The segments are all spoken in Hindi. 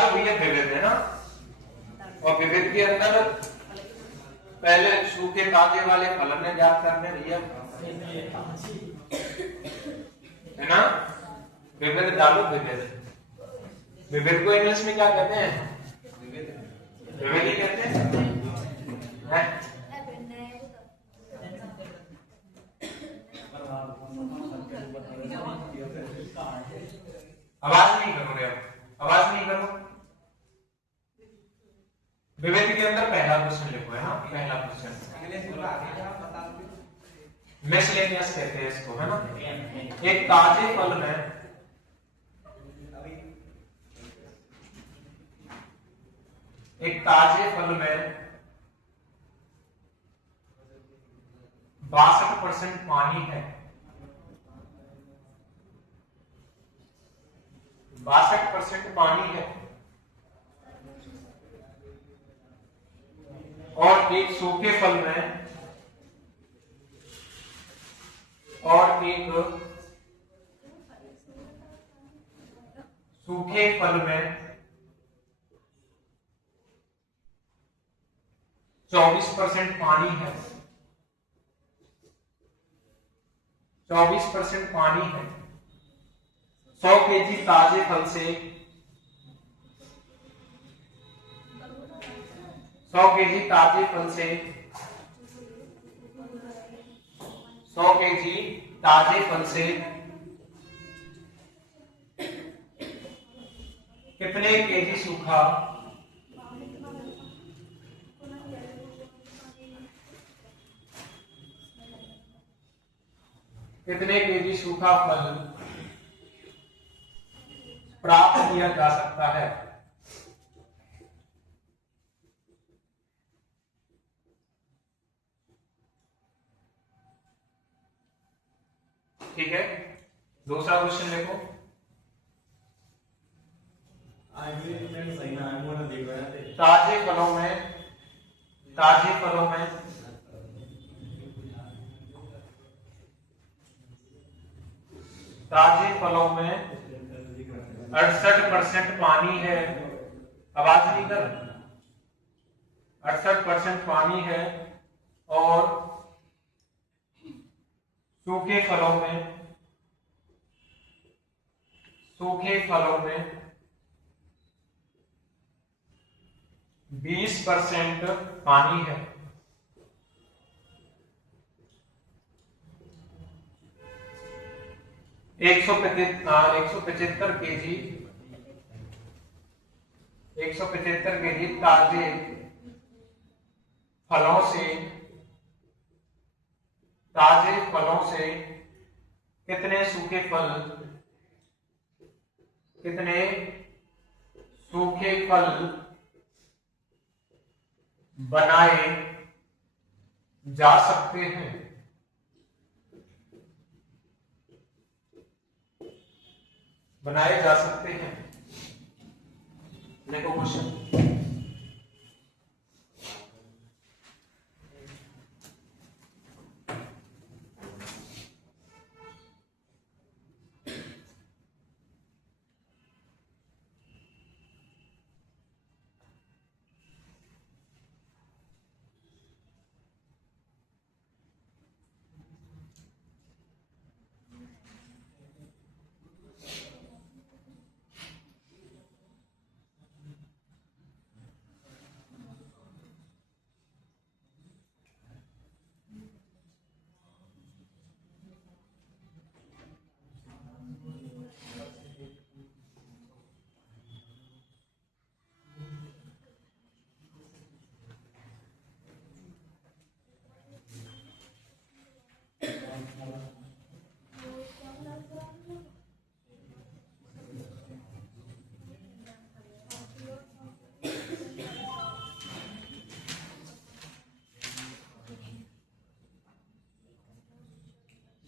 तो भैया विविध है ना, और विविध के अंदर पहले सूखे ताजे वाले फलन ने ज्ञात करने भैया है ना। विविध डालो, विविध विविध को इंग्लिश में क्या कहते हैं? विविध ही कहते हैं। आवाज नहीं करो रे, आवाज नहीं करो। विविध के अंदर पहला क्वेश्चन लिखो है ना, पहला क्वेश्चन मिसलेनियस कहते हैं इसको, है ना। एक ताजे फल में एक ताजे फल में 62% पानी है, 62% पानी है, और एक सूखे फल में और एक सूखे फल में 24% पानी है, 24% पानी है। 100 केजी ताजे फल से 100 केजी ताजे फल से 100 केजी ताजे फल से कितने केजी सूखा फल प्राप्त किया जा सकता है? ठीक है, दूसरा क्वेश्चन देखो। ताजे फलों में ताजे फलों में ताजे फलों में 68% पानी है। आवाज नहीं कर। 68% पानी है, और सूखे फलों में 20% पानी है। एक सौ पचहत्तर केजी ताजे फलों से कितने सूखे फल बनाए जा सकते हैं? बनाए जा सकते हैं। देखो क्वेश्चन।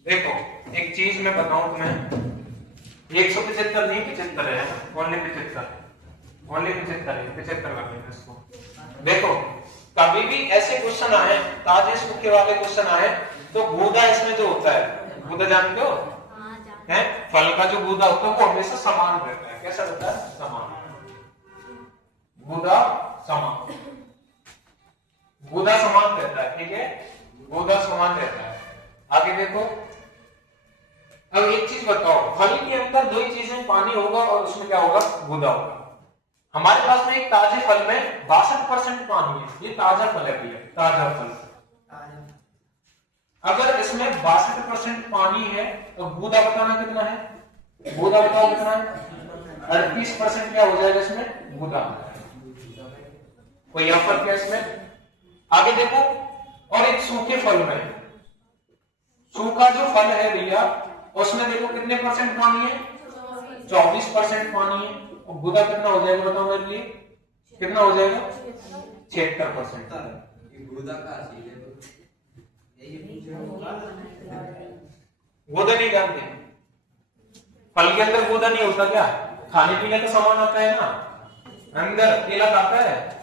देखो एक चीज मैं बताऊं तुम्हें, 175 नहीं 75 है, ओनली 75 है, 75 कर लेंगे इसको। देखो कभी भी ऐसे क्वेश्चन आए, ताजे सूखे वाले क्वेश्चन आए, तो गूदा इसमें जो होता है, गूदा जानते हो? है, फल का जो गूदा होता है वो हमेशा समान रहता है। कैसा रहता है? समान। गूदा समान, गूदा समान रहता है, ठीक है, गूदा समान रहता है। आगे देखो, अब एक चीज बताओ, फल के अंदर दो ही चीजें, पानी होगा और उसमें क्या होगा? गूदा होगा। हमारे पास में एक ताजे फल में 62% पानी है, ये ताजा फल है भैया, ताजा फल। अगर इसमें 62% पानी है तो गूदा बताना कितना है? गूदा बताओ कितना है? 38% क्या हो जाएगा इसमें? गूदा। कोई यहां पर क्या इसमें? आगे देखो, और एक सूखे फल में, सूखा जो फल है भैया उसमें देखो कितने परसेंट पानी है? 24% पानी है। और गूदा कितना हो जाएगा बताओ मेरे लिए? कितना हो जाएगा? 76%। गूदा नहीं जानते? फल के अंदर गूदा नहीं होता क्या? खाने पीने का सामान आता है ना अंदर, केला खाता है।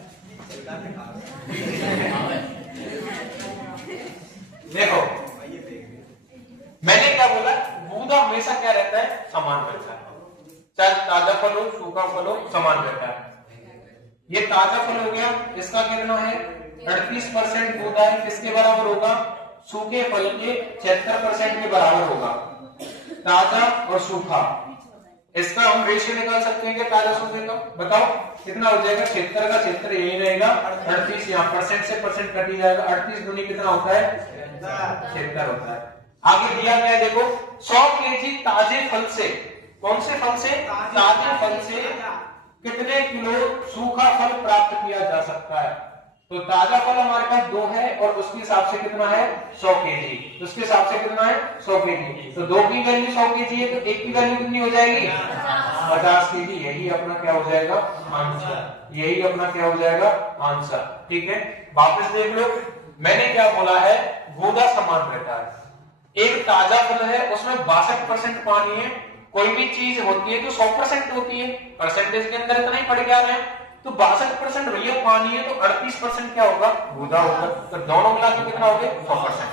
देखो मैंने क्या बोला, गूदा हमेशा क्या रहता है? समान रहता है, चाहे ताजा फल हो सूखा फल हो, समान रहता है। ये ताजा फल हो गया, इसका कितना है? 38% गूदा है, किसके बराबर होगा? सूखे फल के 76% के बराबर होगा, ताजा और सूखा। इसका हम रेशियो निकाल सकते हैं क्या ताजा सूखे का? बताओ कितना हो जाएगा? 76 का 76 यही रहेगा, 38 यहाँ परसेंट से परसेंट कट ही जाएगा, 38 दूनी कितना होता है? 76 होता है। आगे दिया गया है देखो, 100 केजी ताजे फल से, कौन से फल से? ताजे फल से कितने किलो सूखा फल प्राप्त किया जा सकता है? तो ताजा फल हमारे पास 2 है और उसके हिसाब से कितना है? 100 केजी। तो उसके हिसाब से कितना है? 100 केजी। तो 2 की वैल्यू 100 केजी है, तो 1 की वैल्यू कितनी हो जाएगी? 50 केजी। यही अपना क्या हो जाएगा? आंसर। यही अपना क्या हो जाएगा? आंसर। ठीक है, वापस देख लो, मैंने क्या बोला है? गूदा समान रहता है। एक ताजा फल है उसमें 62% पानी है, कोई भी चीज होती है तो 100% होती है, परसेंटेज के अंदर इतना ही पड़ गया है। तो 62% भैया पानी है, तो 38% क्या होगा? गूदा होगा। तो दोनों मिला के कितना हो गया? 100%।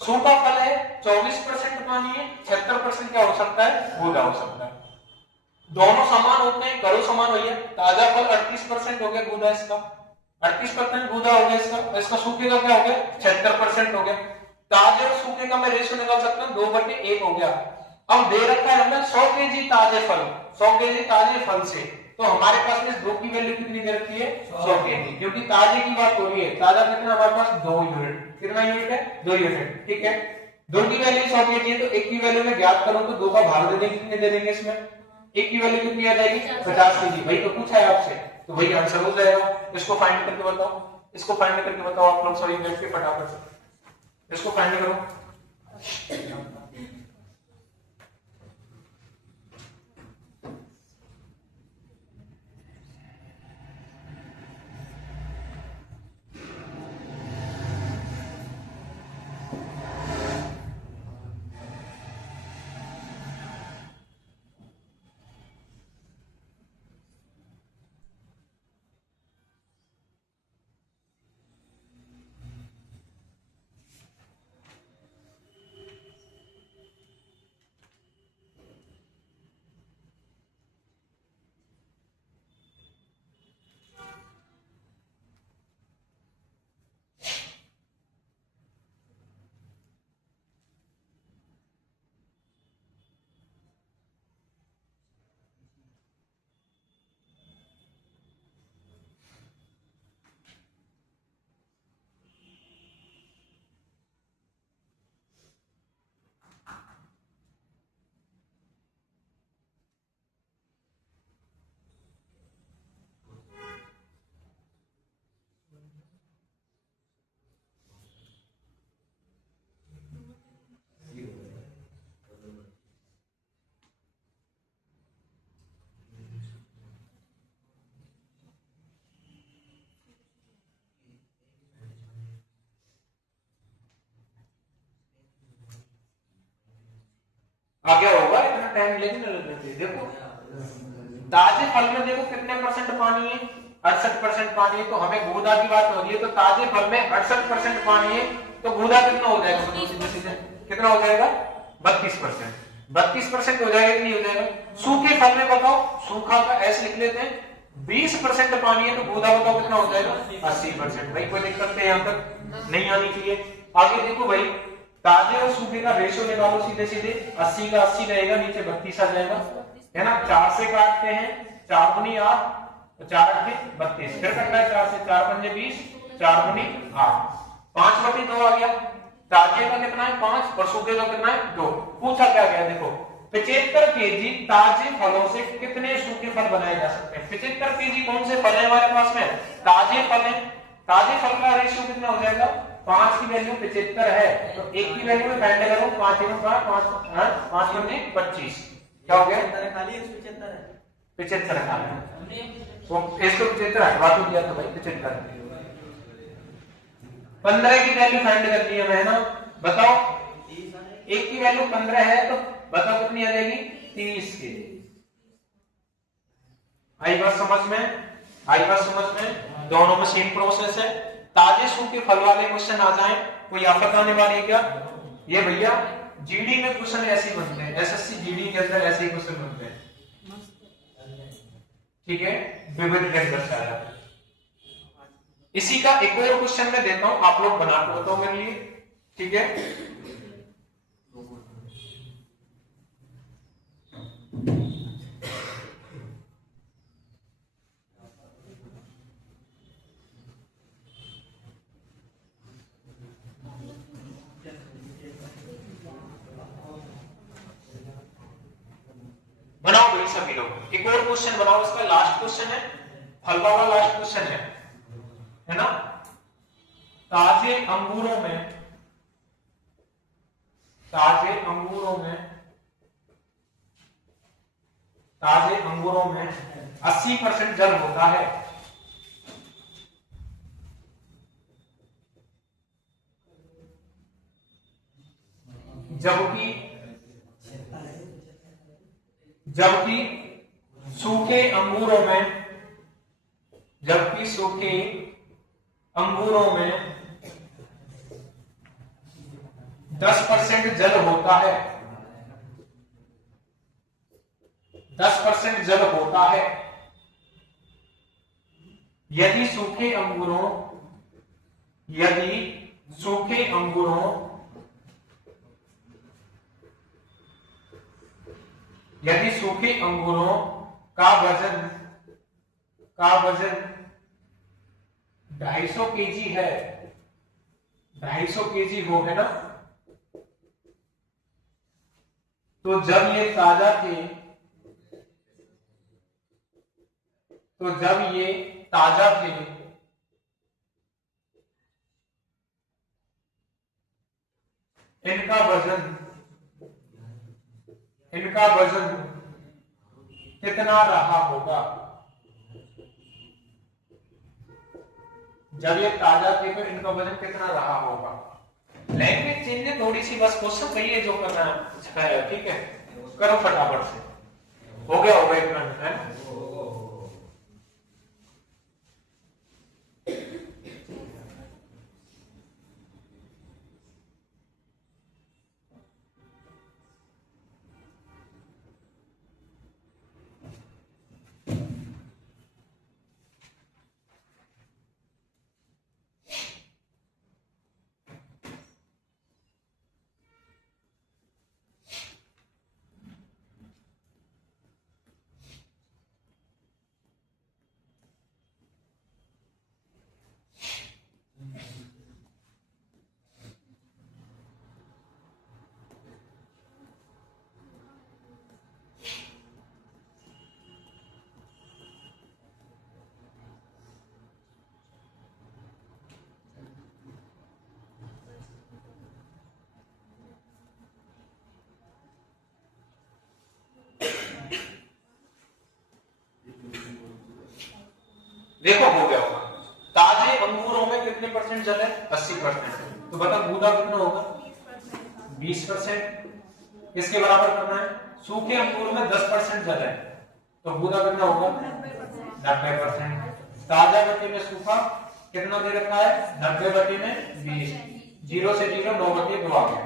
सूखा फल है, 24% पानी है, 76% क्या हो सकता है? गूदा हो सकता है। दोनों समान होते हैं, करो समान भैया। ताजा फल 38% हो गया गूदा, इसका 38% गूदा हो गया, इसका सूखे का क्या हो गया? 76% हो गया। ताजे और सूखे का मैं रेशियो निकाल सकता हूँ, 2/1 हो गया। अब दे रखा है हमें 100 केजी ताजे फल, 100 केजी ताजे फल से, तो हमारे पास में 2 की वैल्यू कितनी दे रखी है? 100 केजी, क्योंकि ताजे की बात हो रही है। ताजा कितना हमारे पास? 2 यूनिट। कितना यूनिट है? 2 यूनिट। ठीक है, 2 की वैल्यू 100 केजी है, तो 1 की वैल्यू में ज्ञात करूं तो 2 का भाग दे देंगे, कितने दे देंगे इसमें? 1 की वैल्यू कितनी आ जाएगी? 50 केजी। भाई तो पूछा है आपसे, तो वही आंसर हो जाएगा। इसको फाइंड करके बताओ, इसको फाइंड करके बताओ आप लोग सभी बैठ के फटाफट से इसको फाइंड करो। आ गया होगा, इतना टाइम लेकिन देखो ताजे फल में देखो कितने परसेंट पानी है? 68% पानी है। तो हमें गूदा की बात हो रही है, तो ताजे फल में 68% पानी है, तो गूदा कितना हो जाएगा? कितना हो जाएगा? 32%। 32% हो जाएगा कि नहीं हो जाएगा? सूखे फल में बताओ, सूखा का ऐसे लिख लेते हैं, 20% पानी है तो गूदा बताओ कितना हो जाएगा? 80%। भाई कोई दिक्कत है यहाँ तक नहीं आनी चाहिए। आगे देखो भाई, ताजे और सूखे का रेशियो निकालो सीधे सीधे, 80 का 80 रहेगा, नीचे 32 आ जाएगा, है ना। 4 से काटते हैं, 4 गुनी 8, 4 8 32, फिर कटना है 4 से, 4 पंजे 20, 4 गुनी 8, 5/2 आ गया। ताजे का कितना है? 5, और सूखे का कितना है? 2। पूछा क्या गया देखो, 75 केजी ताजे फलों से कितने सूखे फल बनाए जा सकते हैं? 75 केजी कौन से फल है हमारे पास में? ताजे फल है। ताजे फल का रेशियो कितना हो जाएगा? 5 की वैल्यू 75 है तो 1 की वैल्यू में फाइंड करो, 5 × 5 5 × 25, क्या हो गया? 75 खाली तो इसको 75 हटवा तो दिया था भाई, 75। 15 की वैल्यू फाइंड करनी है हमें, ना। बताओ 1 की वैल्यू 15 है तो बताओ कितनी आ जाएगी? 30 की। आई बात समझ में? आई बात समझ में? दोनों में सेम प्रोसेस है। ताजे सूखे फल वाले क्वेश्चन आ जाए, कोई आफत आने वाली है क्या? ये भैया जीडी में क्वेश्चन ऐसे ही बनते हैं, एसएससी जीडी के अंदर ऐसे ही क्वेश्चन बनते हैं, ठीक है। विविध टेक्स्ट दर्शाया। इसी का एक और क्वेश्चन मैं देता हूं, आप लोग बना के बताओ मेरे लिए, ठीक है। बनाओ भाई सभी लोग, एक और क्वेश्चन बनाओ, इसका लास्ट क्वेश्चन है, फल वाला लास्ट क्वेश्चन है ना। ताजे अंगूरों में, ताजे अंगूरों में, ताजे अंगूरों में 80% जल होता है, जबकि जबकि सूखे अंगूरों में, जबकि सूखे अंगूरों में 10% जल होता है, 10% जल होता है। यदि सूखे अंगूरों, यदि सूखे अंगूरों, यदि सूखे अंगूरों का वजन 250 केजी है, 250 केजी हो, है ना, तो जब ये ताजा थे, तो जब ये ताजा थे इनका वजन कितना रहा होगा? जब ये ताजा थे तो इनका वजन कितना रहा होगा? लैंग्वेज चेंज है थोड़ी सी, बस क्वेश्चन कहिए जो करना है, ठीक है, करो फटाफट से। हो गया इतना, है ना। देखो हो गया होगा। ताजे अंगूरों में कितने परसेंट जल है? 80%। तो बता गूदा कितना होगा? 20%। इसके बराबर करना है। सूखे अंगूरों में 10% जल है तो गूदा कितना होगा? 90%। ताजा बटे में सूखा कितना दे रखा है? 90 बटे में 20। 0 से 0 9/2 आ गया,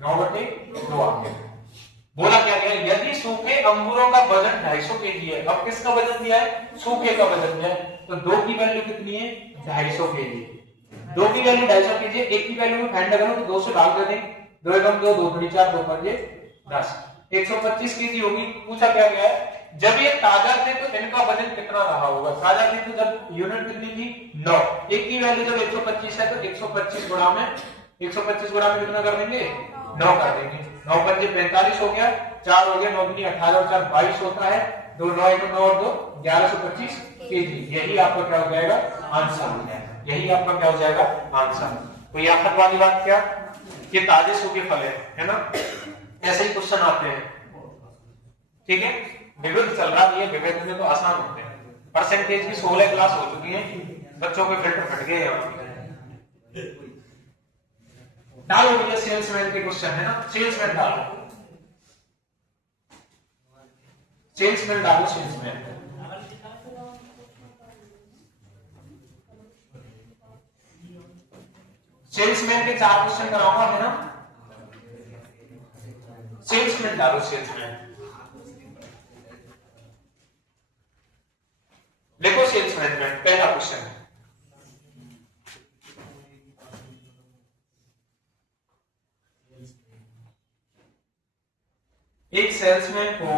9/2 आ गया। बोला क्या गया, यदि सूखे अंगूरों का वजन 250 केजी है। अब किसका वजन दिया है, सूखे का वजन दिया है, तो 2 की वैल्यू कितनी है, 250 केजी। 2 की वैल्यू 250 केजी, 1 की वैल्यू में फाइंड करो तो 2 से भाग दे दें, 2 एकम 2, 2 दूनी 4, 2 पंजे 10, 125 केजी होगी। पूछा क्या गया है, जब ये ताजा थे तो इनका वजन कितना रहा होगा। ताजा थे तो जब यूनिट कितनी थी 9, 1 की वैल्यू जब 125 है तो 125 गुणा में 125 गुणा में कितना कर देंगे, 9 कर देंगे। 9 पंजे 45 हो गया, 4 हो गया, 9 दूनी 18 और 4 22 होता है, 2 9 1 9 और 2 1125 केजी। यही आपका क्या हो जाएगा, आंसर हो जाएगा। यही आपका क्या हो जाएगा, आंसर। कोई आखिर वाली बात क्या, ये ताजे सूखे फल है ना, ऐसे ही क्वेश्चन आते हैं। ठीक है, विविध चल रहा है, विविध में तो आसान होते हैं। परसेंटेज की 16 क्लास हो चुकी है, बच्चों के फिल्टर फट गए हैं। डालो भैया सेल्समैन के क्वेश्चन है ना, सेल्समैन डालो, सेल्समैन डालो, सेल्समैन। सेल्समैन के 4 क्वेश्चन कराऊंगा है ना, सेल्समैन डालो, सेल्समैन देखो। सेल्समैन में पहला क्वेश्चन है, एक सेल्समैन को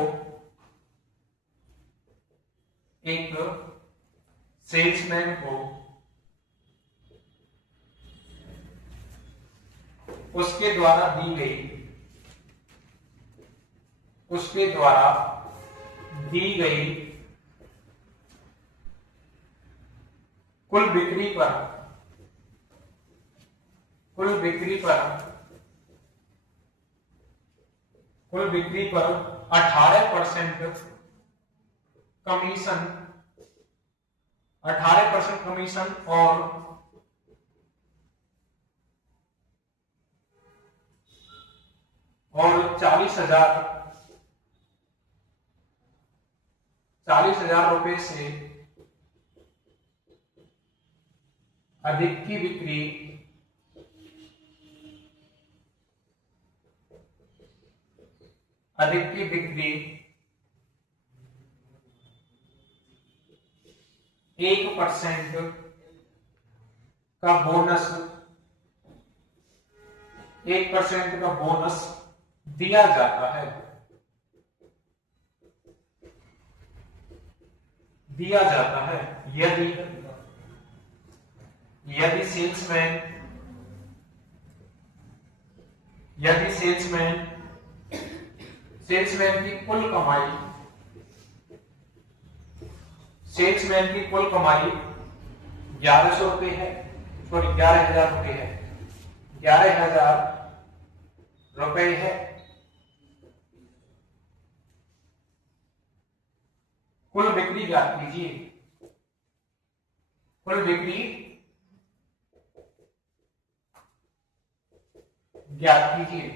उसके द्वारा दी गई कुल बिक्री पर 18% कमीशन और 40,000 रुपए से अधिक की बिक्री एक % का बोनस दिया जाता है। यदि सेल्समैन की कुल कमाई 1100 रुपए है, सॉरी 11,000 रुपए है, 11,000 रुपए है, कुल बिक्री ज्ञात कीजिए। कुल बिक्री ज्ञात कीजिए।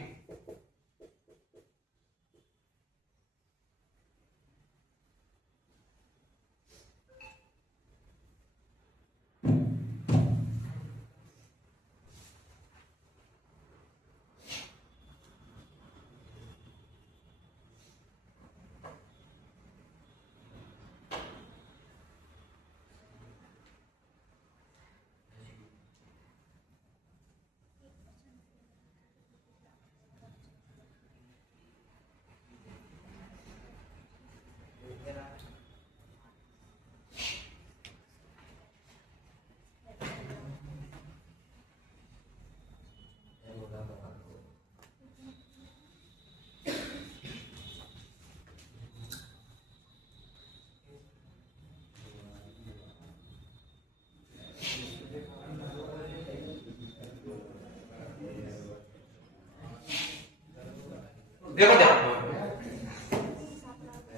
देखो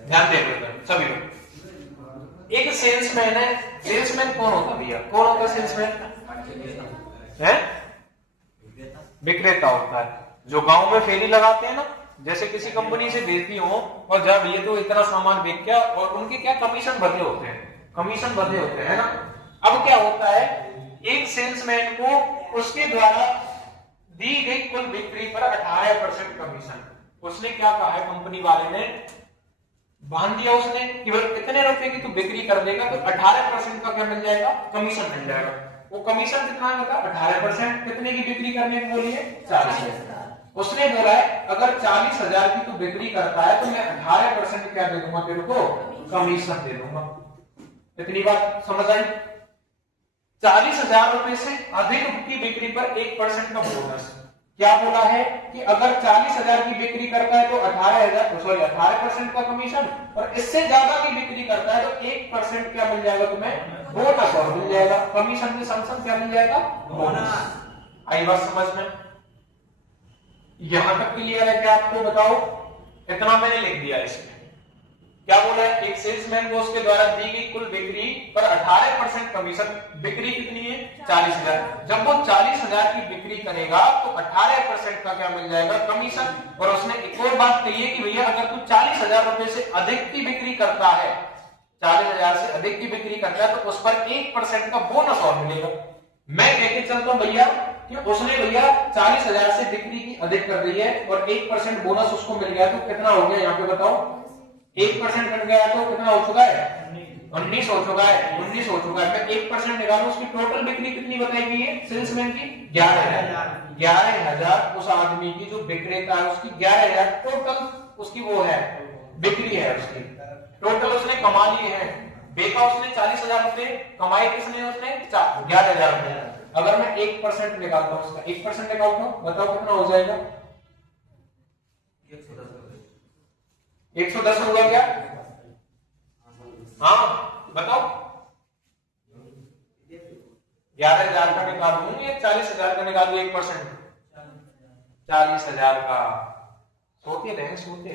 ध्यान दे सभी लोग। एक सेल्समैन है, सेल्समैन कौन होता भैया, कौन होता सेल्समैन है, विक्रेता होता है, जो गांव में फेरी लगाते हैं ना, जैसे किसी कंपनी से भेजती हो और जब ये तो इतना सामान बेच क्या, और उनके क्या कमीशन बंधे होते हैं ना। अब क्या होता है, एक सेल्समैन को उसके द्वारा दी गई कुल बिक्री पर 18% कमीशन, उसने क्या कहा है, कंपनी वाले ने बांध दिया उसने कि भाई इतने रुपए की तू बिक्री कर देगा तो 18% का क्या मिल जाएगा, कमीशन मिल जाएगा। वो कमीशन कितना है बता, 18%। कितने की बिक्री करने को बोली है, 40,000। उसने बोला है अगर 40,000 की तू बिक्री करता है तो मैं 18% क्या दे दूंगा तेरे को, कमीशन दे दूंगा। इतनी बात समझ आई। 40,000 रुपए से अधिक की बिक्री पर 1% का बोनस। क्या बोला है कि अगर 40,000 की बिक्री करता है तो 18% का कमीशन, और इससे ज्यादा की बिक्री करता है तो 1% क्या मिल जाएगा तुम्हें, बोनस और मिल जाएगा। कमीशन के संग क्या मिल जाएगा, बोनस। आई बात समझ में? यहां तक क्लियर है क्या आपको? बताओ। इतना मैंने लिख दिया इसमें। क्या बोला है, एक सेल्समैन को उसके द्वारा दी गई कुल बिक्री पर 18% कमीशन। बिक्री कितनी है, 40,000। जब वो 40,000 की बिक्री करेगा तो 18% का क्या मिल जाएगा, कमीशन। और उसने एक और बात कही है कि भैया अगर तू 40,000 रुपए से अधिक की बिक्री करता है, 40,000 से अधिक की बिक्री करता है तो उस पर 1% का बोनस और मिलेगा। मैं कहके चलता हूं भैया कि उसने भैया 40,000 से बिक्री की अधिक कर दी है और 1% बोनस उसको मिल गया, तो कितना हो गया यहाँ पे बताओ, 1% बन गया तो कितना हो चुका है, 19 हो चुका है, 19 हो चुका है। मैं 1% निकालू, उसकी टोटल बिक्री कितनी बताई गई है सेल्समैन की, 11,000। 11,000 उस आदमी की जो विक्रेता है उसकी 11,000 टोटल उसकी वो है, बिक्री है उसकी। टोटल उसने कमा लिए हैं, बेचा उसने 40,000 रुपए, कमाई किसने, उसने 11,000 रुपए। अगर मैं 1% निकालता हूँ उसका, 1% निकालता हूँ, बताओ कितना हो जाएगा, 110 होगा क्या? हाँ बताओ, 11,000 का निकालू या 40,000 का निकालू, 1%, 40,000 का। सोते रहे, सोते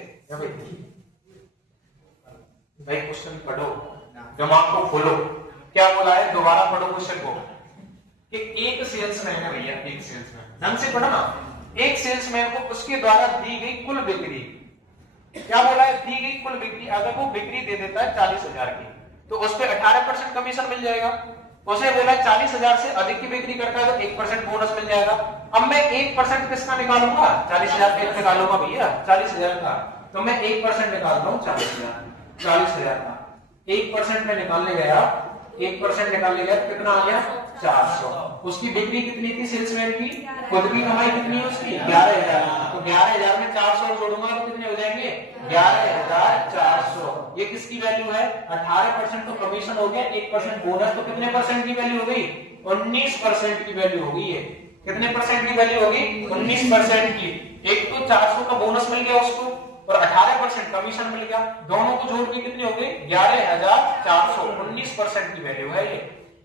भाई, क्वेश्चन पढ़ो, दिमाग को खोलो। क्या बोला है, दोबारा पढ़ो क्वेश्चन को, कि एक सेल्समैन है भैया, एक सेल्समैन, ढंग से पढ़ो ना। एक सेल्समैन को उसके द्वारा दी गई कुल बिक्री, क्या बोला है, दी गई कुल बिक्री, अगर वो बिक्री दे देता है 40,000 की तो उस पर 18% कमीशन मिल जाएगा। उसने बोला 40,000 से अधिक की बिक्री करता है तो 1% बोनस मिल जाएगा। अब मैं 1% किसका निकालूंगा, 40,000 का निकालूंगा भैया, 40,000 का। तो मैं 1% निकाल रहा हूँ 40,000 का। 1% में निकालने गया, 1% निकालने गया तो कितना आ गया, 400। उसकी बिक्री कितनी थी सेल्समैन की, खुद की कमाई कितनी है उसकी, 11,000। तो 11,000 में 400 जोड़ूंगा तो कितने हो जाएंगे, 11,400। ये किसकी वैल्यू है, 18% तो कमीशन हो गया, 1% बोनस, तो कितने परसेंट की वैल्यू हो गई, 19% की वैल्यू हो गई है। कितने परसेंट की वैल्यू होगी, 19% की। एक तो 400 का बोनस मिल गया उसको और 18% कमीशन मिल गया, दोनों को जोड़ के कितनी हो गई, 11,400। 19% की वैल्यू है ये।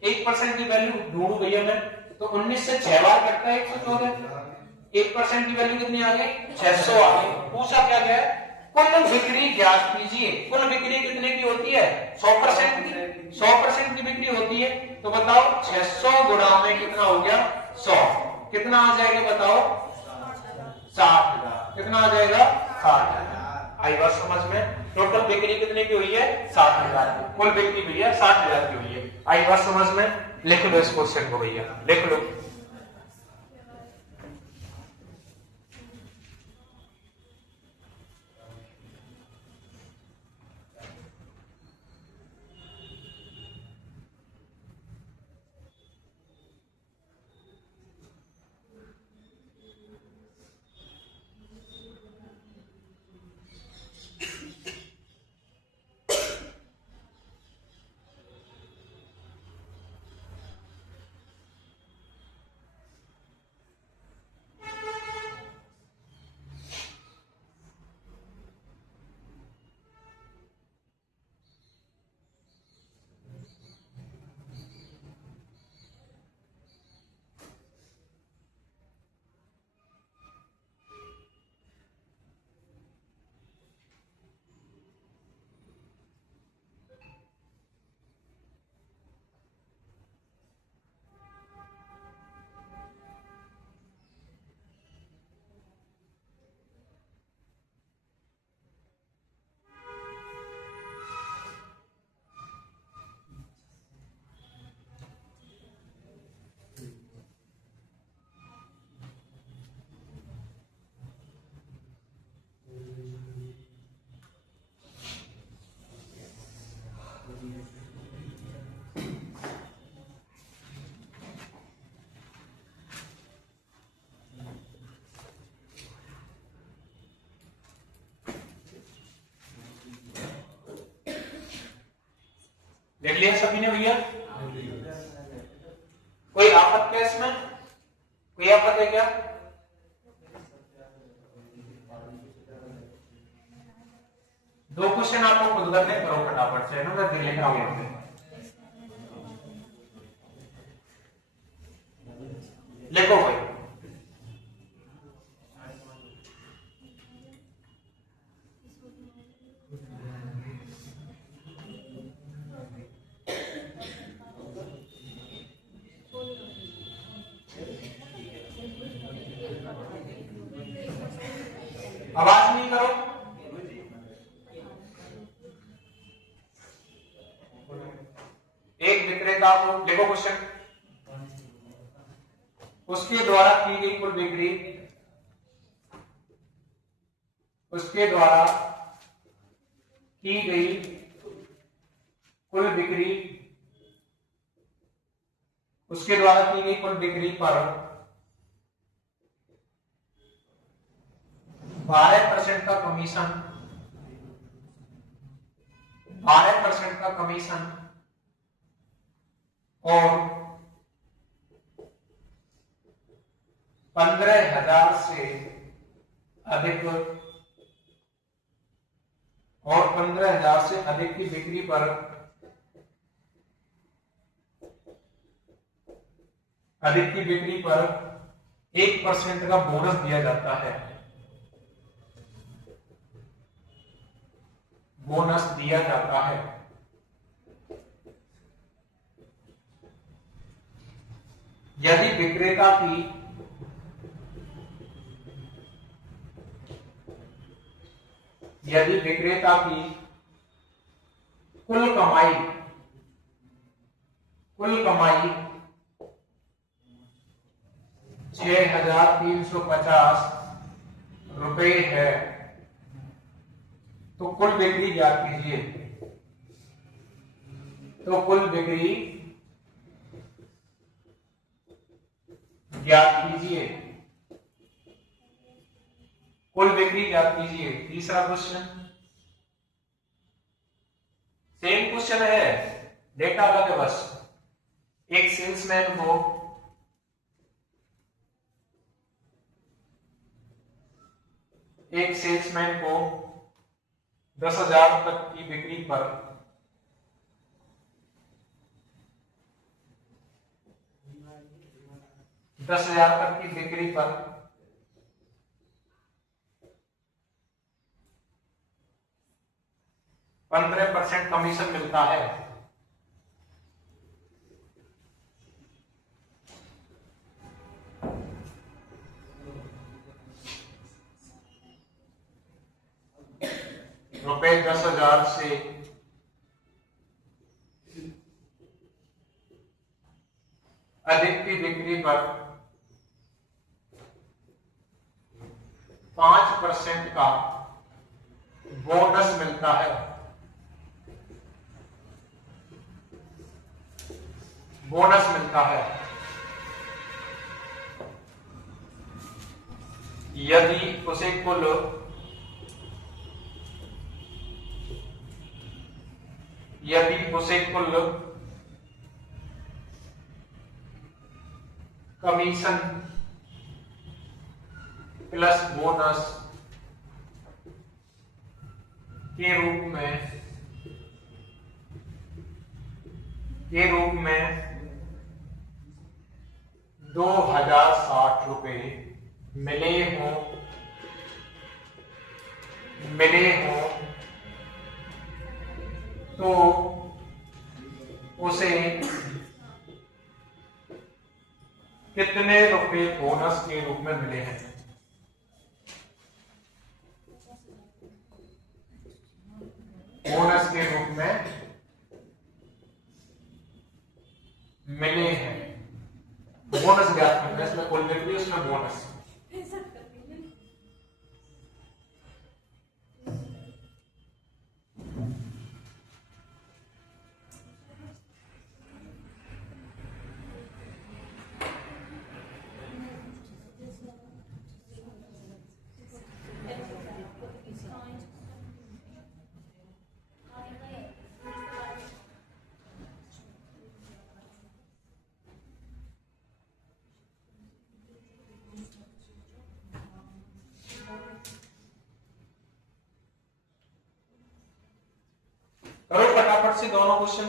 1% की वैल्यू ढूंढू भैया मैं, तो 19 से 6 बार करता है 114। 1% की वैल्यू कितनी आ गई, 600 आ गई। पूछा क्या गया, कुल बिक्री ज्ञात कीजिए। कुल बिक्री कितने की होती है, 100% की। 100% की बिक्री होती है, तो बताओ 600 गुणा में कितना हो गया, 100, कितना आ जाएगा बताओ, 60,000। कितना आ जाएगा, 60,000। आई बात समझ में? टोटल बिक्री कितने की हुई है, 60,000। कुल बिक्री भैया 60,000 की हुई है। आई बात समझ में? लिख लो इस क्वेश्चन को भैया, लिख लो। देख लिया सभी ने भैया? कोई आफत है इसमें? कोई आफत है क्या? दो क्वेश्चन आपको खुद करने करो फटाफट से, है ना, दिल लिखा हुआ लिखो भाई। आवाज नहीं करो। एक विक्रेता को, लिखो क्वेश्चन, उसके द्वारा की गई कुल बिक्री, उसके द्वारा की गई कुल बिक्री, उसके द्वारा की गई कुल बिक्री पर 12% का कमीशन, 12% का कमीशन और 15,000 से अधिक, और 15,000 से अधिक की बिक्री पर अधिक की बिक्री पर 1% का बोनस दिया जाता है, बोनस दिया जाता है। यदि विक्रेता की कुल कमाई 6,350 रुपए है, तो कुल बिक्री ज्ञात कीजिए। तो कुल बिक्री ज्ञात कीजिए, कुल बिक्री ज्ञात कीजिए। तीसरा क्वेश्चन सेम क्वेश्चन है, डेटा अलग है बस। एक सेल्समैन को एक सेल्समैन को 10,000 तक की बिक्री पर 10,000 तक की बिक्री पर 15% कमीशन मिलता है। रुपए 10,000 से अधिक की बिक्री पर 5% का बोनस मिलता है, बोनस मिलता है। यदि उसे कुल कमीशन प्लस बोनस के रूप में 2,060 रुपए मिले हो तो उसे कितने रुपए बोनस के रूप में मिले हैं? बोनस के रूप में मिले हैं। बोनस ज्ञात करना है, इसमें कुल बिक्री, उसमें बोनस। फटाफट से दोनों क्वेश्चन।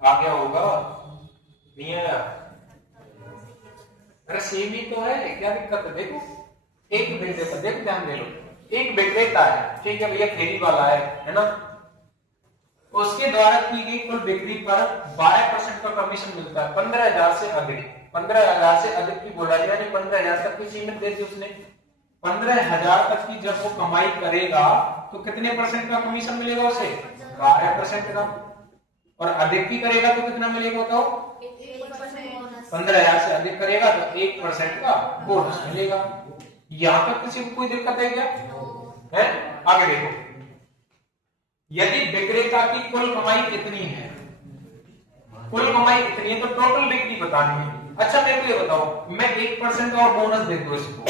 आ गया होगा, नहीं आया? अरे सेम ही तो है, क्या दिक्कत है? देखो एक विक्रेता, देखो ध्यान दे लो, एक विक्रेता है, ठीक है भैया, फेरी वाला है ना, उसके द्वारा की गई कुल बिक्री पर 12% का कमीशन मिलता है 15,000 से अधिक। 15,000 से अधिक की बोला गया, यानी 15,000 तक की सीमित दे दी उसने। 15,000 तक की जब वो कमाई करेगा तो कितने परसेंट का कमीशन मिलेगा उसे? 12% का। और अधिक की करेगा तो कितना मिलेगा बताओ? 15,000 से अधिक करेगा तो 1% का बोनस मिलेगा। यहां तक किसी को कोई दिक्कत है क्या? है? आगे देखो, यदि विक्रेता की कुल कमाई इतनी है, कुल कमाई इतनी है तो टोटल बिक्री बतानी है। अच्छा मेरे को ये बताओ, मैं 1% और बोनस दे दूं इसको,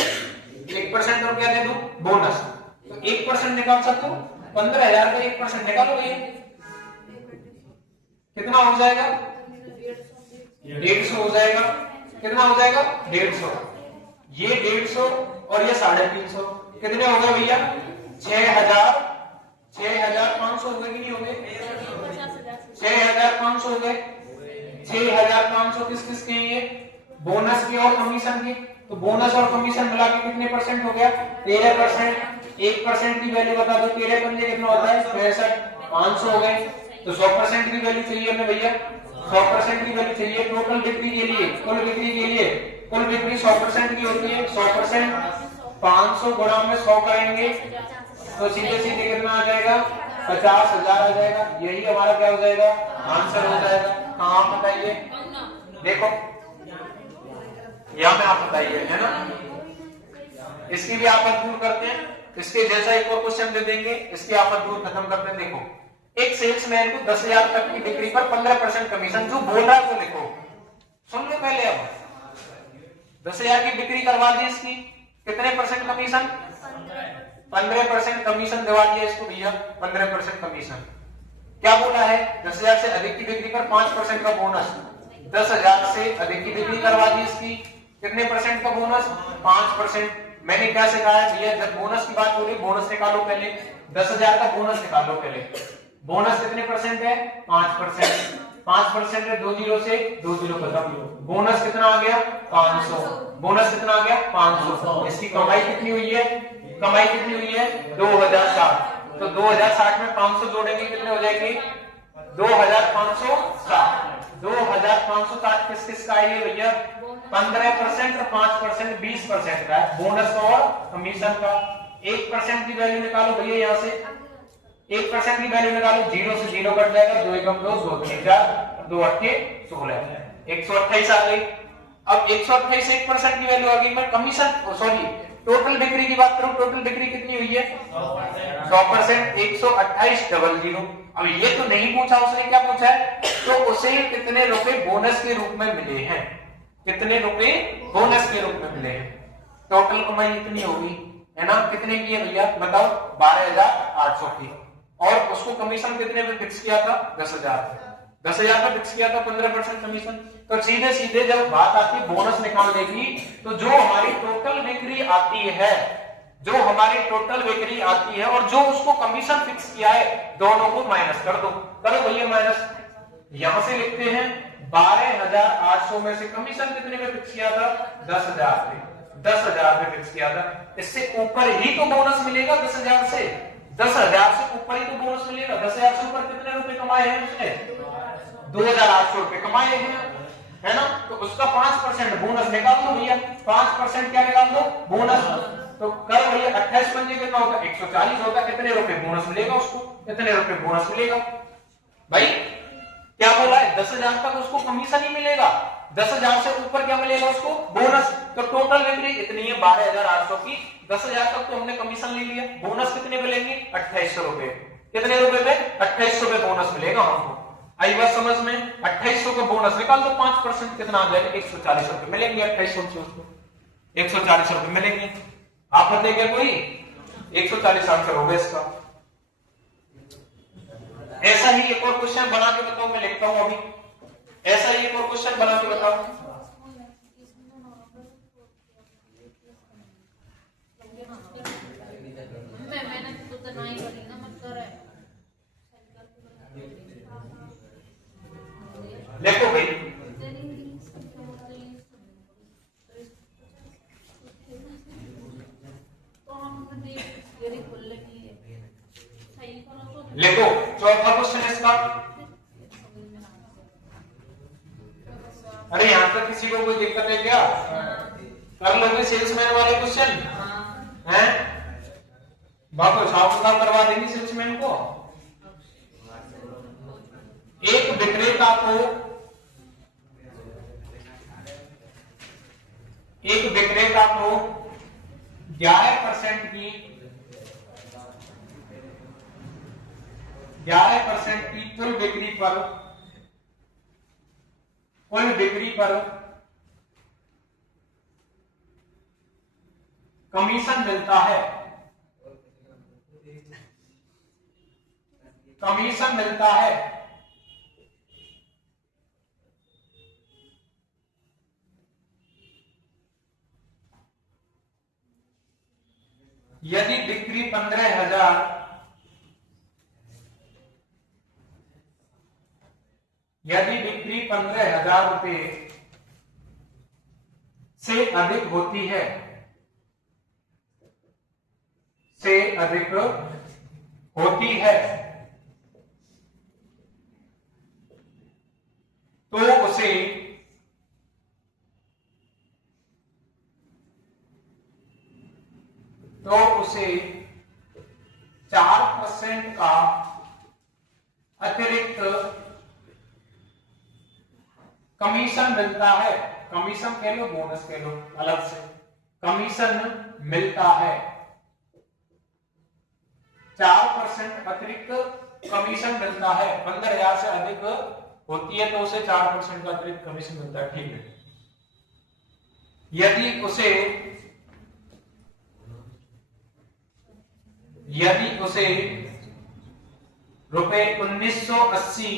1% और क्या दे दूं? बोनस। तो 1% निकाल सकते हो? 15,000 का 1% निकालोगे, कितना हो जाएगा? 150 हो जाएगा। कितना हो जाएगा? 150। ये 150 और ये 350 कितने हो गए भैया? 6,500 हो गए कि नहीं हो गए? 6,500 हो गए। 6,500 किस किस के ये? बोनस के और कमीशन के। तो बोनस और कमीशन मिला के कितने परसेंट हो गया? 13%। 1% की वैल्यू बता दो, 13 पंजे कितना होता है? 65। 500 हो गए। तो 100% की वैल्यू चाहिए हमें भैया, 100% की वैल्यू चाहिए टोटल बिक्री के लिए, कुल बिक्री के लिए। कुल बिक्री 100% की होती है। 100% 500 गुणा में 100 करेंगे तो सीधे सीधे कितना आ जाएगा? 50,000 आ जाएगा। यही हमारा क्या हो जाएगा? आंसर हो जाएगा। कहाँ बताइए? देखो यहाँ में आप बताइए, है ना। इसकी भी आफत दूर करते हैं, इसके जैसा एक और क्वेश्चन दे देंगे, इसकी आफत दूर खत्म करते हैं। देखो, एक सेल्समैन को 10,000 तक की बिक्री पर 15% कमीशन, जो बोल रहा है वो लिखो, सुन लो पहले। अब 10,000 की बिक्री करवा दी, इसकी कितने परसेंट कमीशन? 15% कमीशन दिवा दिया इसको भैया, 15% कमीशन। क्या बोला है? 10,000 से अधिक की बिक्री पर 5% का बोनस। 10,000 से अधिक की बिक्री करवा दी, इसकी कितने परसेंट का बोनस? 5%। मैंने क्या सिखाया भैया, जब बोनस की बात बोली, बोनस निकालो पहले, 10,000 का बोनस निकालो पहले। बोनस कितने परसेंट है? 5%। 5% है 2 जीरो से 2 जीरो खत्म। बोनस कितना आ गया? 500। बोनस कितना आ गया? 500। इसकी कमाई कितनी हुई है? कमाई कितनी हुई है 2060। तो 2060 में 500 जोड़ेंगे कितने हो जाएंगे 2560। 2560 किस किस का है भैया 15% और 5% 20% का है बोनस और कमीशन का। 1% की वैल्यू निकालो भैया यहाँ से 1% की वैल्यू निकालो 0 से 0 कट जाएगा 2 एकम 2 2 3 4 2 8 16 128 आ गई। अब 128 1% की वैल्यू आ गई। मैं कमीशन सॉरी टोटल बिक्री की बात करूं टोटल बिक्री कितनी हुई है 100% 128 डबल 0। अब ये तो नहीं पूछा उसने क्या पूछा है तो उसे कितने रुपए बोनस के रूप में मिले हैं कितने रुपए बोनस के रूप में मिले हैं। टोटल कमाई इतनी होगी है ना कितने की है भैया बताओ 12800 की। और उसको कमीशन कितने पे फिक्स किया था 10,000 पे फिक्स किया था 15% कमीशन। तो सीधे सीधे जब बात आती है बोनस निकालने की तो जो हमारी टोटल बिक्री आती है जो हमारी टोटल बिक्री आती है और जो उसको कमीशन फिक्स किया है दोनों को माइनस कर दो। करो भैया माइनस। यहां से लिखते हैं 12,800 में से कमीशन कितने में फिक्स किया था 10,000 पे 10,000 पे फिक्स किया था। इससे ऊपर ही तो बोनस मिलेगा 10,000 से 10,000 से ऊपर ही तो बोनस मिलेगा। 10,000 से ऊपर कितने रुपए कमाए हैं उसने 2,800 रुपए कमाए हैं है ना। तो उसका 5% बोनस निकाल दो भैया 5% क्या निकाल दो बोनस। तो कर भैया 28 पंजे कितना होता है 140 होता है। कितने रुपए बोनस मिलेगा उसको कितने रुपए बोनस मिलेगा भाई क्या बोला है 10,000 तक उसको कमीशन ही मिलेगा 10,000 से ऊपर क्या मिलेगा उसको बोनस। तो टोटल बिक्री इतनी है 12,800 की 10,000 तक तो हमने कमीशन ले लिया बोनस कितने मिलेंगे 2800 रुपए। कितने रुपए पे 2800 रुपए बोनस मिलेगा हमको। आई बात समझ में 2800 का बोनस निकाल दो 5% कितना आ जाएगा 140 रुपए मिलेंगे 2800 से उसको 140 रुपए मिलेंगे। आप बताइए कोई 140 आंसर होगा इसका। ऐसा ही एक और क्वेश्चन बना के बताओ मैं लिखता हूं अभी। ऐसा ही एक और क्वेश्चन बना के बताओ। देखो भाई देखो चौथा क्वेश्चन इसका। अरे यहां तक किसी को कोई दिक्कत है क्या कर लोगे सेल्समैन वाले क्वेश्चन हैं बाबू हिसाब किताब करवा देंगे सेल्समैन को। एक विक्रेता को 11% की कुल बिक्री पर कमीशन मिलता है यदि बिक्री 15,000 रुपए से अधिक होती है तो उसे तो उसे 4% का अतिरिक्त कमीशन मिलता है। कमीशन कह लो बोनस कह लो अलग से कमीशन मिलता है। 4% अतिरिक्त कमीशन मिलता है। 15,000 से अधिक होती है तो उसे 4% का अतिरिक्त कमीशन मिलता है। ठीक है। यदि उसे रुपए 1980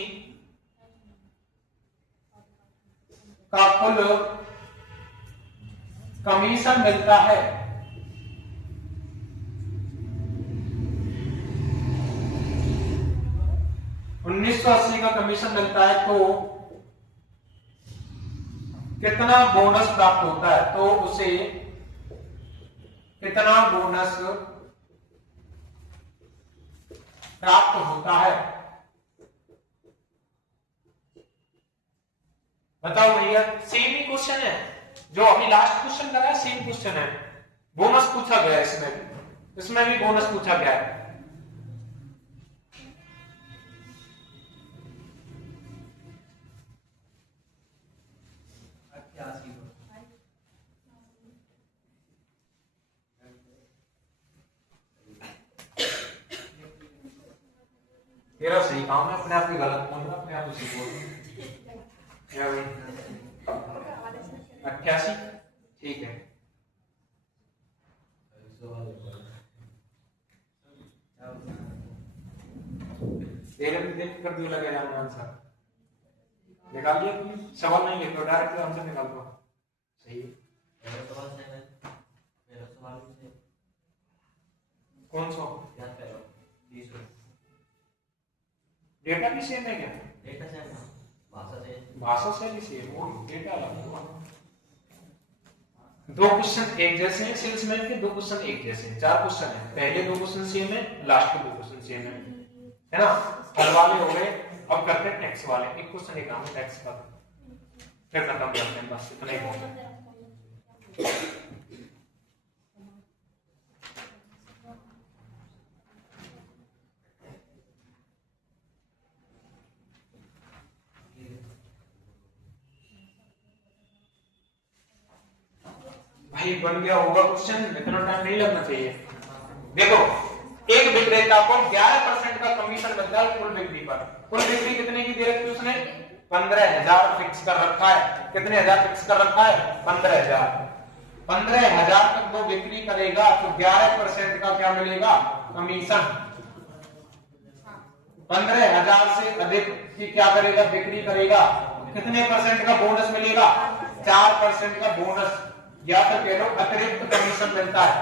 का कुल कमीशन मिलता है 1980 का कमीशन मिलता है तो कितना बोनस प्राप्त होता है तो उसे कितना बोनस प्राप्त होता है? बताओ भैया, सेम ही क्वेश्चन है जो अभी लास्ट क्वेश्चन करा है, सेम क्वेश्चन है, बोनस पूछा गया है इसमें भी बोनस पूछा गया है। तेरा सही काम है, अपने आप ही गलत बोल रहा, अपने आप उसी बोल रहा। 88, ठीक है। तेरे भी देख कर दिया लगेगा आंसर निकाल लिया तुमने, सवाल नहीं है तो डायरेक्ट आंसर निकाल दो। सही है। मेरा सवाल कौन सा डेटा भी सेम है क्या? डेटा सेम है, भाषा से भी सेम, वो डेटा अलग हुआ। दो क्वेश्चन एक जैसे हैं सेल्समैन के, दो क्वेश्चन एक जैसे हैं, 4 क्वेश्चन है, पहले 2 क्वेश्चन सेम है, लास्ट के 2 क्वेश्चन सेम है ना? हर वाले हो गए। अब करते हैं टैक्स वाले, एक क्वेश्चन एक काम टैक्स का, फिर खत्म करते हैं, बस इतना ही बहुत है। भाई बन गया होगा क्वेश्चन, इतना टाइम नहीं लगना चाहिए। देखो, एक विक्रेता को 11% का कमीशन मिलता है कुल बिक्री पर। कुल बिक्री कितने की दे रखी है उसने? 15,000 फिक्स कर रखा है। कितने हजार फिक्स कर रखा है? 15,000। 15,000 तक वो बिक्री करेगा तो 11% का क्या मिलेगा? कमीशन। 15,000 से अधिक की क्या करेगा? बिक्री करेगा, कितने परसेंट का बोनस मिलेगा? 4% का बोनस या तो कह लो अतिरिक्त कमीशन मिलता है।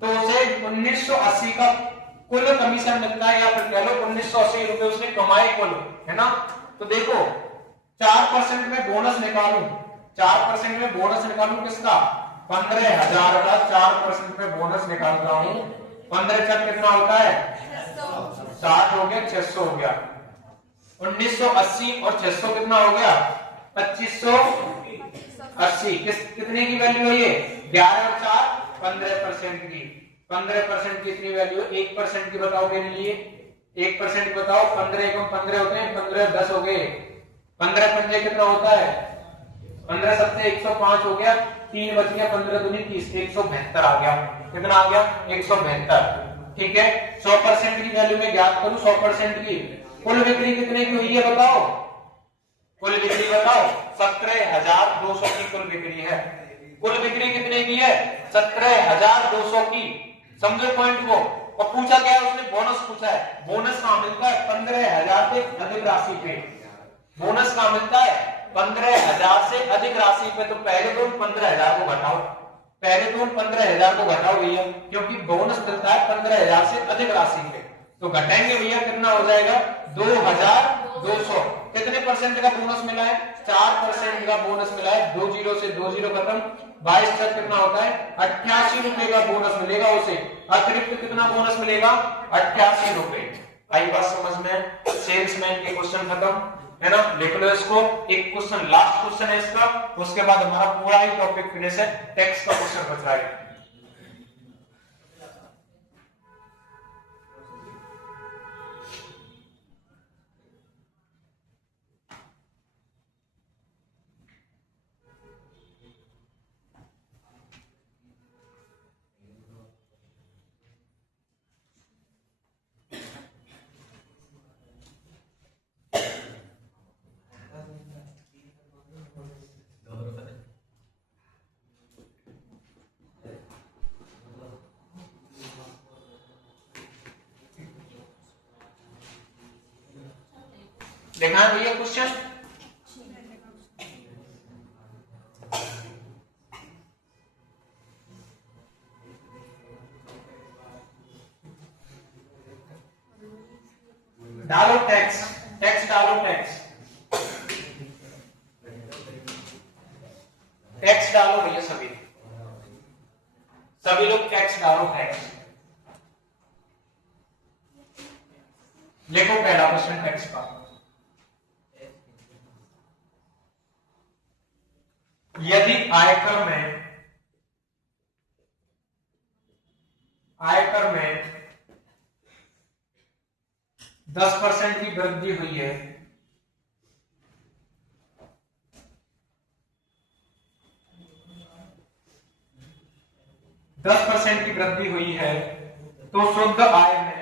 तो उसे 1980 का कुल कमीशन मिलता है, या फिर कह लो 1980 रुपए उसने कमाए कुल, है ना? तो देखो 4% में बोनस निकालू, 4% में बोनस निकालू किसका? 15,000 का 4% में बोनस निकालता हूं, 15 कितना होता है? 60 हो गया, 600 हो गया। 1980 और 600 कितना हो गया? 2580। कितने की वैल्यू है ये? 11 और 4 15% की। 15% की इतनी वैल्यू, 1% की बताओ मेरे लिए, 1% की बताओ। 15 एकम 15 होते हैं, 15 10 हो गए, 15 पंजे कितना होता है? 15 सत्ते 105 हो गया, 3 बच गया, 15 दूनी 30, 172 आ गया। कितना आ गया? 172। ठीक है, 100% की वैल्यू में ज्ञात करूं, 100% की कुल बिक्री कितने की हुई है बताओ? कुल बिक्री बताओ। 17,200 की कुल बिक्री है। कुल बिक्री कितने की है? 17,200 की। समझो पॉइंट को। और पूछा क्या है उसने? बोनस पूछा है। बोनस कहां मिलता है? 15,000 से अधिक राशि पे। बोनस कहां मिलता है? 15,000 से अधिक राशि पे। तो पहले तुम 15,000 को घटाओ, पहले तुम 15,000 को घटाओ भैया, क्योंकि बोनस मिलता है 15,000 से अधिक राशि पे। तो घटाएंगे भैया, कितना हो जाएगा? 2,200। कितने परसेंट का बोनस मिला है? 4% का बोनस मिला है। 2 जीरो से 2 जीरो खत्म, 22 तक कितना होता है? 88 रुपए का बोनस मिलेगा उसे। अतिरिक्त कितना बोनस मिलेगा? 88 रुपए। आई बात समझ में? सेल्समैन के क्वेश्चन खत्म, है ना? लिख लो इसको। एक क्वेश्चन लास्ट क्वेश्चन है इसका, उसके बाद हमारा पूरा ही टॉपिक फिनिश है। टैक्स का क्वेश्चन बच रहा है। देखा है भैया क्वेश्चन? डालो टैक्स, टैक्स डालो, टैक्स टैक्स डालो भैया, सभी लोग टैक्स डालो, टैक्स। लिखो पहला क्वेश्चन टैक्स का। यदि आयकर में 10% की वृद्धि हुई है, की वृद्धि हुई है तो शुद्ध आय में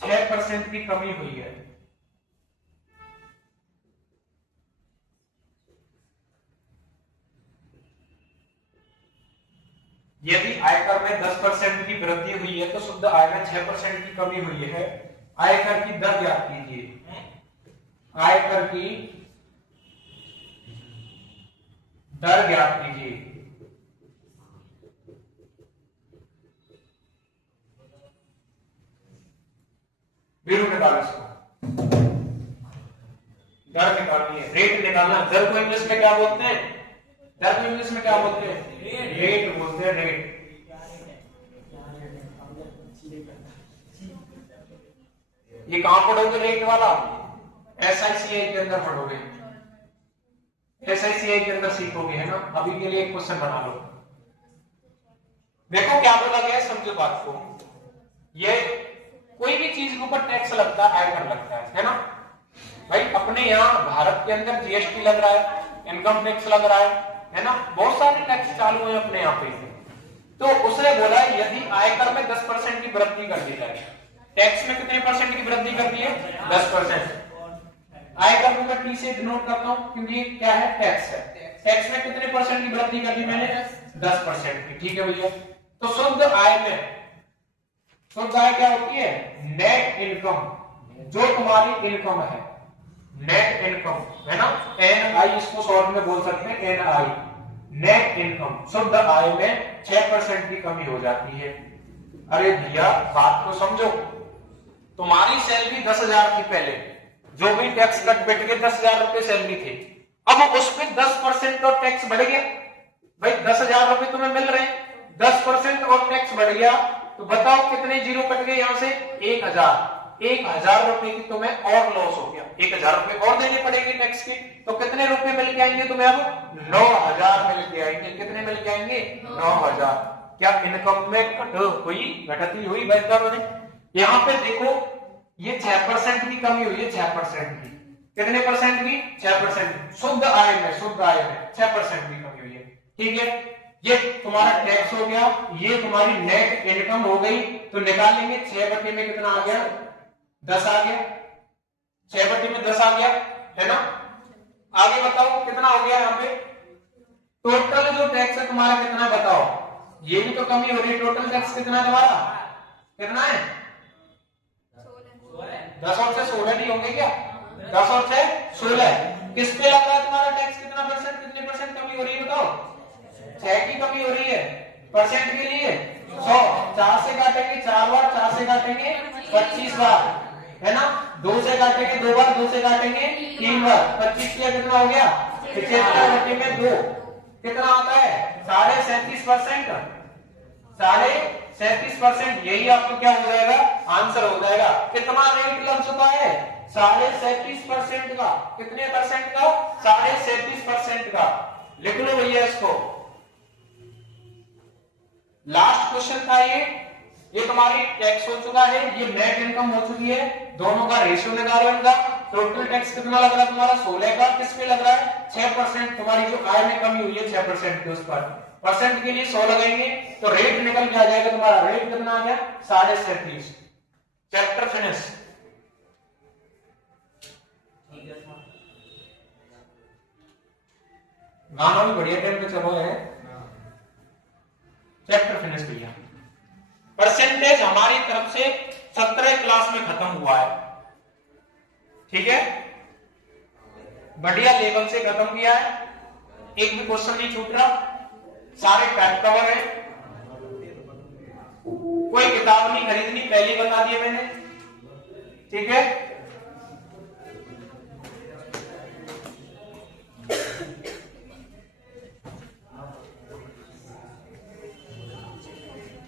6% की कमी हुई है। यदि आयकर में 10% की वृद्धि हुई है तो शुद्ध आय में 6% की कमी हुई है। आयकर की दर ज्ञात कीजिए। आयकर की दर ज्ञात कीजिए। वीरू निकालो इसको। दर निकालनी है, रेट निकालना। दर को इंग्लिश में क्या बोलते हैं? दर को इंग्लिश में क्या बोलते हैं? रेट बोलते हैं, रेट। ये कहां पढ़ोगे रेट वाला? SICI के अंदर पढ़ोगे, SICI के अंदर सीखोगे, है ना। अभी के लिए एक क्वेश्चन बना लो। देखो क्या बोला गया है, समझो बात को। ये कोई भी चीज के ऊपर टैक्स लगता है, आयकर लगता है ना भाई। अपने यहाँ भारत के अंदर GST लग रहा है, इनकम टैक्स लग रहा है ना। बहुत सारे टैक्स चालू है अपने यहाँ पे। तो उसने बोला यदि आयकर में 10% की वृद्धि कर दी जाए। टैक्स में कितने परसेंट की वृद्धि कर दी है? 10%। आयकर को मैं T से डिनोट करता हूं क्योंकि क्या है? टैक्स है। टैक्स में कितने परसेंट की वृद्धि कर दी मैंने? 10% की। ठीक है भैया। तो शुद्ध आय में, शुद्ध आय क्या होती है? नेट इनकम, जो तुम्हारी इनकम है, नेट इनकम है ना। NI इसको शॉर्ट में बोल सकते हैं, NI, नेट इनकम। शुद्ध आय में 6% की कमी हो जाती है। अरे भैया बात को समझो। तुम्हारी सैलरी 10,000 थी पहले, जो भी टैक्स कट बैठ के 10,000 रुपए सैलरी थी। अब उस पर 10% और टैक्स बढ़ गया भाई। 10,000 रुपए तुम्हें मिल रहे हैं, 10% और टैक्स बढ़ गया तो बताओ कितने जीरो कट गए यहां से? 1,000। 1,000 रुपए की तुम्हें और लॉस हो गया। 1,000 रुपए और देने पड़ेंगे टैक्स के। तो कितने रुपए मिल के आएंगे तुम्हें? अब 9,000 मिल के आएंगे। कितने मिल के आएंगे? 9,000। क्या इनकम में घटती हुई बैंकरों ने? यहाँ पे देखो ये 6% की कमी हुई है। 6% की, कितने परसेंट की? 6%। शुद्ध आय में, शुद्ध आय में 6% की कमी हुई है। ठीक है, ये तुम्हारा टैक्स हो गया, ये तुम्हारी नेट इनकम हो गई। तो निकालेंगे 6 में कितना आ गया? 10 आ गया। 6 में 10 आ गया, है ना। आगे बताओ कितना हो गया यहाँ पे? टोटल जो टैक्स है तुम्हारा कितना बताओ? ये भी तो कमी हो रही है। टोटल टैक्स कितना है तुम्हारा? कितना है? 10 और 6 16 नहीं होंगे क्या? 10 और 6 16। किस पे लग रहा है तुम्हारा टैक्स? कितना परसेंट, कितने परसेंट कमी हो रही है बताओ? 6 की कमी हो रही है। परसेंट के लिए 100। 4 से काटेंगे 4 बार, 4 से काटेंगे 25 बार, है ना। 2 से काटेंगे 2 बार, 2 से काटेंगे 3 बार। 25 किया कितना हो गया? 75 में 2 कितना आता है? 37.5%। 37.5%। यही आपको क्या हो जाएगा? आंसर हो जाएगा। कितना रेट लग चुका है? 37.5% का। कितने परसेंट का? 37.5% का। लिख लो भैया इसको। लास्ट क्वेश्चन था ये तुम्हारी टैक्स हो चुका है, ये नेट इनकम हो चुकी है। दोनों का रेशियो निकालो इनका। टोटल टैक्स कितना लग रहा है तुम्हारा? 16 का। किस पे लग रहा है? 6%। तुम्हारी जो आय में कमी हुई है 6% के, उस पर परसेंट के लिए 100 लगाएंगे तो रेट निकल के आ जाएगा तुम्हारा। रेट कितना आ गया? 37.5। Chapter finish. गाना भी बढ़िया टाइम पे चलो है। चैप्टर फिनिश भैया। परसेंटेज हमारी तरफ से 17 क्लास में खत्म हुआ है। ठीक है, बढ़िया लेवल से खत्म किया है। एक भी क्वेश्चन नहीं छूट रहा, सारे फैक्ट कवर है। कोई किताब नहीं खरीदनी, पहले ही बता दिया मैंने। ठीक है,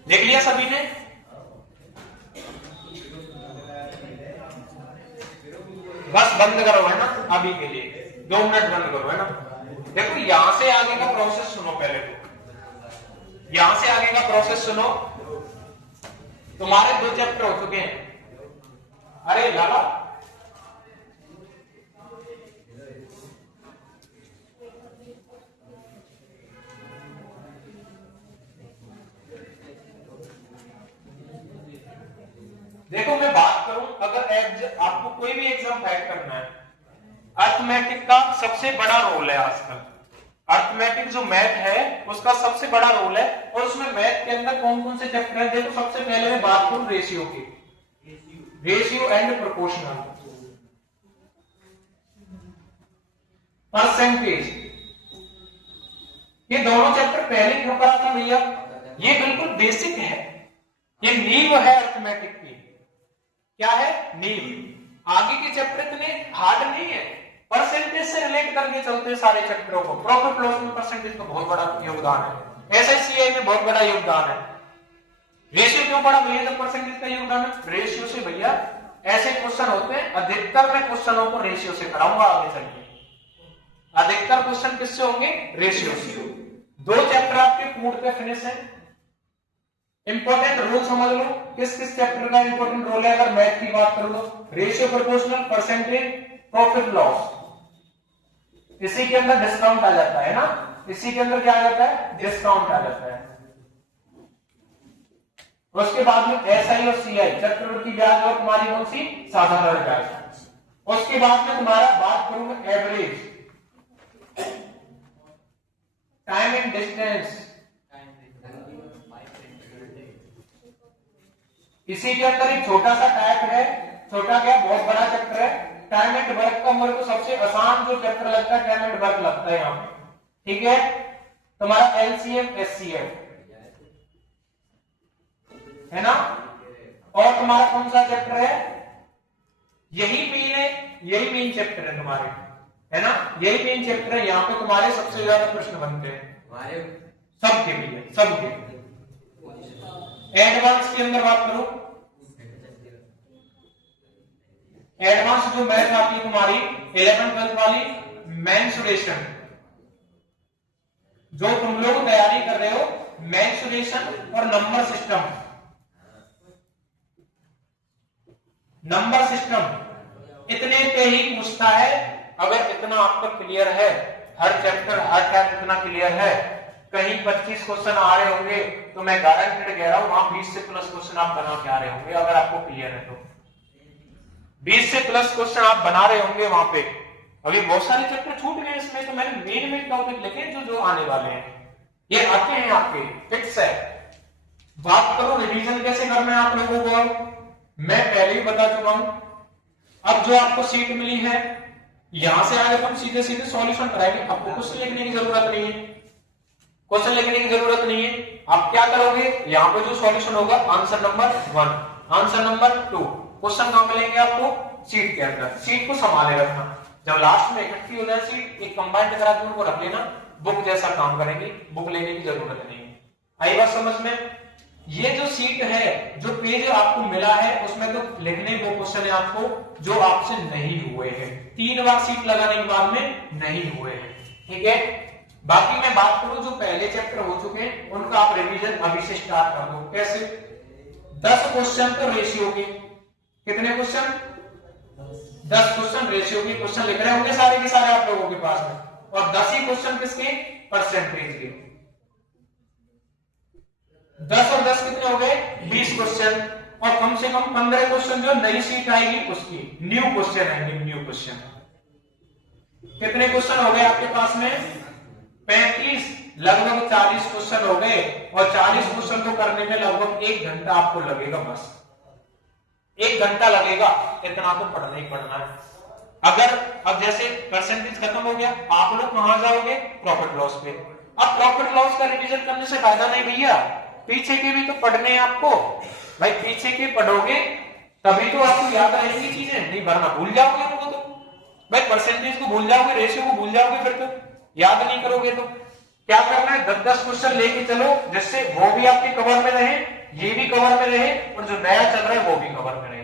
देख लिया सभी ने? बस बंद करो है ना अभी के लिए, 2 मिनट बंद करो है ना। देखो यहां से आगे का प्रोसेस सुनो, पहले तो यहां से आगे का प्रोसेस सुनो। तुम्हारे 2 चैप्टर हो चुके हैं। अरे लाला देखो मैं बात करूं, अगर आपको कोई भी एग्जाम क्रैक करना है, अर्थमेटिक का सबसे बड़ा रोल है आजकल। अर्थमेटिक जो मैथ है उसका सबसे बड़ा रोल है, और उसमें मैथ के अंदर कौन कौन से चैप्टर है? देखो सबसे पहले मैं बात करूं रेशियो की, रेशियो एंड प्रोपोर्शनल, परसेंटेज, ये दोनों चैप्टर पहले क्यों करा था भैया? ये बिल्कुल बेसिक है, ये नींव है अर्थमेटिक की। क्या है? नींव। आगे के चैप्टर इतने हार्ड नहीं है, परसेंटेज से रिलेट करके चलते हैं सारे चैप्टरों को। प्रॉफिट लॉस में परसेंटेज का बहुत बड़ा योगदान है, एसएससीआई में बहुत बड़ा योगदान है। रेशियो क्यों बड़ा भैया जब परसेंटेज का योगदान है? रेशियो से भैया ऐसे क्वेश्चन होते हैं, अधिकतर मैं क्वेश्चनों को रेशियो से कराऊंगा आगे चलिए। अधिकतर क्वेश्चन किससे होंगे? रेशियो से। 2 चैप्टर आपके पूर्ण पे फिनिश है। इंपॉर्टेंट रूल समझ लो, किस किस चैप्टर का इंपॉर्टेंट रोल है। अगर मैथ की बात कर लो, ratio, proportional, percentage, profit loss, इसी के अंदर डिस्काउंट आ जाता है ना, इसी के अंदर क्या आ जाता है? डिस्काउंट आ जाता है। उसके बाद में एसआई और सीआई, चक्रवृद्धि ब्याज और तुम्हारी कौन सी? साधारण ब्याज। उसके बाद में तुम्हारा बात करूंगा एवरेज, टाइम एंड डिस्टेंस, इसी के अंदर एक छोटा सा टाइप है, छोटा क्या बहुत बड़ा चैप्टर है, टाइम एंड वर्क का। मेरे को सबसे आसान जो चैप्टर लगता है टाइम एंड वर्क लगता है यहाँ पे, ठीक है। तुम्हारा एलसीएम एचसीएफ है ना, और तुम्हारा कौन सा चैप्टर है? यही मेन है, यही मेन चैप्टर है तुम्हारे, है ना, यही मेन चैप्टर है। यहाँ पे तुम्हारे सबसे ज्यादा प्रश्न बनते हैं सबके लिए, सबके। एडवांस के अंदर बात करो, एडवांस जो मैथ आती है तुम्हारी 11th 12th वाली, मेंसुरेशन, जो तुम लोग तैयारी कर रहे हो, मेंसुरेशन और नंबर सिस्टम, नंबर सिस्टम इतने पे ही पूछता है। अगर इतना आपका क्लियर है, हर चैप्टर हर टाइम इतना क्लियर है, कहीं 25 क्वेश्चन आ रहे होंगे तो मैं गारंटेड कह रहा हूं वहां 20 से प्लस क्वेश्चन आप बना के आ रहे होंगे। अगर आपको क्लियर है तो 20 से प्लस क्वेश्चन आप बना रहे होंगे वहां पे। अभी बहुत सारे चैप्टर छूट गए इसमें, तो मैंने मेन टॉपिक लिखे जो जो आने वाले हैं, ये आते हैं आपके, फिक्स है। बात करो रिवीजन कैसे करना है आप लोगों को, मैं पहले ही बता चुका हूं। अब जो आपको सीट मिली है, यहां से आगे हम सीधे सीधे सॉल्यूशन कराएंगे, आपको क्वेश्चन लिखने की जरूरत नहीं है, क्वेश्चन लिखने की जरूरत नहीं है। आप क्या करोगे, यहां पे जो सॉल्यूशन होगा, answer number 1, answer number 2, question कहां मिलेंगे आपको? सीट के अंदर। सीट को संभाले रखना, जब लास्ट में इकट्ठी हो जाए सीट, एक कंबाइंड करा के उनको रख लेना, बुक जैसा काम करेंगी, बुक लेने की जरूरत नहीं है। आई बात समझ में? ये जो सीट है, जो पेज आपको मिला है, उसमें तो लिखने वो क्वेश्चन है आपको जो आपसे नहीं हुए हैं, 3 बार सीट लगाने के बाद में नहीं हुए हैं, ठीक है। बाकी मैं बात करूं जो पहले चैप्टर हो चुके हैं उनका आप रिवीजन अभी से स्टार्ट कर दो। कैसे? 10 क्वेश्चन तो रेशियो के, कितने क्वेश्चन? 10 क्वेश्चन रेशियो के क्वेश्चन लिख रहे होंगे सारे के सारे आप लोगों के पास में, और 10 ही क्वेश्चन किसके? परसेंटेज के। 10 और 10 कितने हो गए? 20 क्वेश्चन, और कम से कम 15 क्वेश्चन जो नई सीट आएगी उसकी, न्यू क्वेश्चन आएंगे, न्यू क्वेश्चन। कितने क्वेश्चन हो गए आपके पास में? 35, लगभग 40 क्वेश्चन हो गए, और 40 क्वेश्चन को करने में लगभग 1 घंटा आपको लगेगा, बस 1 घंटा लगेगा, इतना तो पढ़ना ही पढ़ना है। अगर अब जैसे परसेंटेज खत्म हो गया, आप लोग कहां जाओगे? प्रॉफिट लॉस पे। अब प्रॉफिट लॉस का रिवीजन करने से फायदा नहीं भैया, पीछे के भी तो पढ़ने हैं आपको भाई, पीछे के पढ़ोगे तभी तो आपको याद रहेंगी चीजें, नहीं वरना भूल जाओगे उनको तो भाई, परसेंटेज को भूल जाओगे, रेशियो को भूल जाओगे, फिर तो याद नहीं करोगे। क्या करना है, 10-10 क्वेश्चन लेके चलो, जिससे वो भी आपके कवर में रहे, ये भी कवर में रहे, और जो नया चल रहा है वो भी कवर में रहे।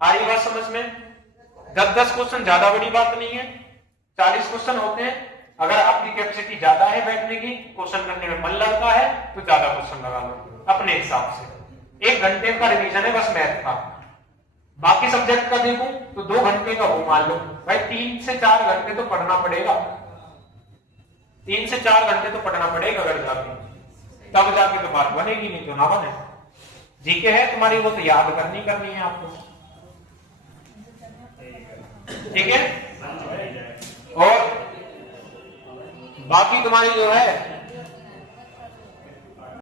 आ रही बात समझ में? 10-10 क्वेश्चन ज्यादा बड़ी बात नहीं है, 40 क्वेश्चन होते हैं। अगर आपकी कैपेसिटी ज्यादा है बैठने की, क्वेश्चन करने में मन लगता है, तो ज्यादा क्वेश्चन लगा लो अपने हिसाब से। 1 घंटे का रिवीजन है बस मैथ का। बाकी सब्जेक्ट का देखूं तो 2 घंटे का वो मान लो भाई, 3 से 4 घंटे तो पढ़ना पड़ेगा, 3 से 4 घंटे तो पढ़ना पड़ेगा अगर जाके, तब जाके तो बात बनेगी, नहीं तो ना बने। जीके है तुम्हारी, वो तो याद करनी है आपको, ठीक है। और बाकी तुम्हारी जो है